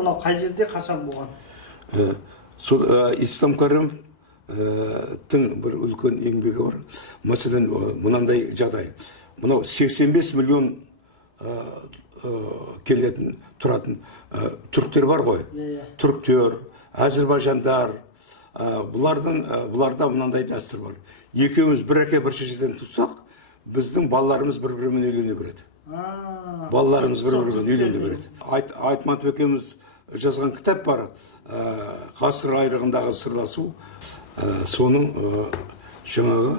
мынау қай жерде қашан болған? Сол Ислам Каримовтың бір үлкен еңбегі бар. Мәселен, мынандай жағдай. Мынау 85 миллион келетін, тұратын түріктер бар ғой. Түріктер, әзірбайжандар, бұларда мынандай дәстүр бар. Екеуміз бір әке бір шешеден туссақ, біздің балаларымыз бір-бірімен үйлене береді. Балаларымыз бір-бірімен үйлене береді. Айтматов екеуміз жазған кітап бар, ғасыр айрығындағы сырласу. Соның жаңағы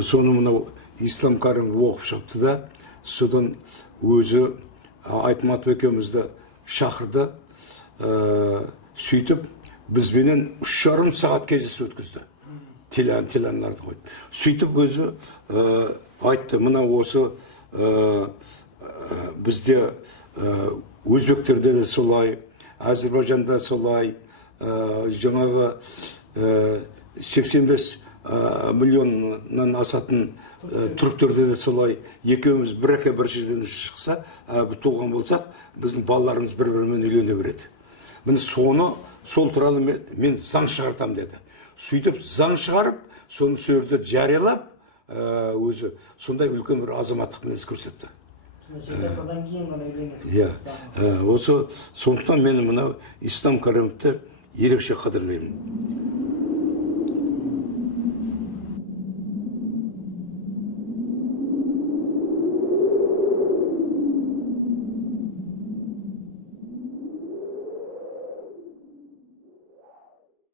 соны мынау Ислам Каримов оқып шықты да, содан өзі Айтматов екеумізді шақырды, сөйтіп бізбенен 3,5 сағат кездесу өткізді. Телеарналарды қойды. Сөйтіп өзі айтты, мына осы бізде өзбектерде де солай, Әзірбайжанда солай, жаңағы 85 миллионнан асатын түріктерде де солай, екеуміз бір әке бір жерден шықса, туған болсақ, біздің балаларымыз бір-бірімен үйлене береді. Міне сол туралы мен заң шығартам деді. Сөйтіп заң шығарып, соны сөйерді жариялап, өзі сондай үлкен бір азаматтық мінез көрсетті. Содан кейін ғана үйленеді. Осы сондықтан мен мына Ислам Каримовті ерекше қадірлеймін.